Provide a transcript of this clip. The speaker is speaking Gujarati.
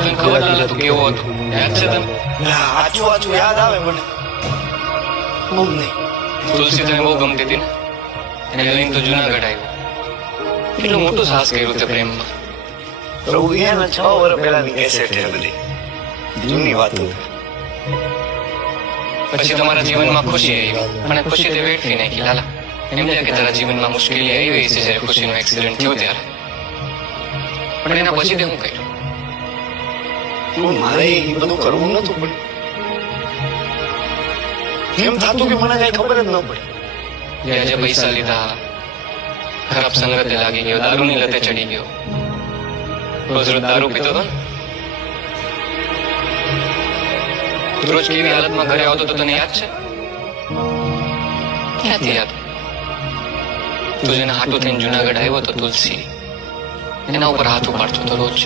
તને ખબર ના તું કેવો હતો યાદ છે તને? આચું આચું યાદ આવે મને. બહુ નહીં. તુલસી તને બહુ ગમતી હતી ને એને લઈને તો જુનાગઢ આવ્યો. કેટલું મોટું સાહસ કર્યું તે પ્રેમમાં. પ્રભુ એને 6 વર્ષ પહેલાની કેસેટ છે બધી જૂની વાતો. પછી તમારા જીવનમાં ખુશી આવી અને ખુશી તે વેઠવી નાખી લાલા. એમ છે કે તારા જીવનમાં મુશ્કેલી આવી છે જ્યારે ખુશીનો એક્સિડન્ટ થયો ત્યારે. પણ એના પછી તે હું કર્યું? મારે એ બધું કરવું નતું પણ એમ થતું કે મને કઈ ખબર જ ન પડી. જે પૈસા લીધા, ખરાબ સંગતે લાગી ગયો, દારૂની લતે ચડી ગયો, રોજ રોજ દારૂ પીતો હતો ને રોજ કેવી હાલતમાં ઘરે આવતો તો તને યાદ છે? ક્યાંથી યાદ? તું જેના હાટું થઈને જુનાગઢ આવ્યો તો તુલસી એના ઉપર હાથ ઉપાડતો તો રોજ.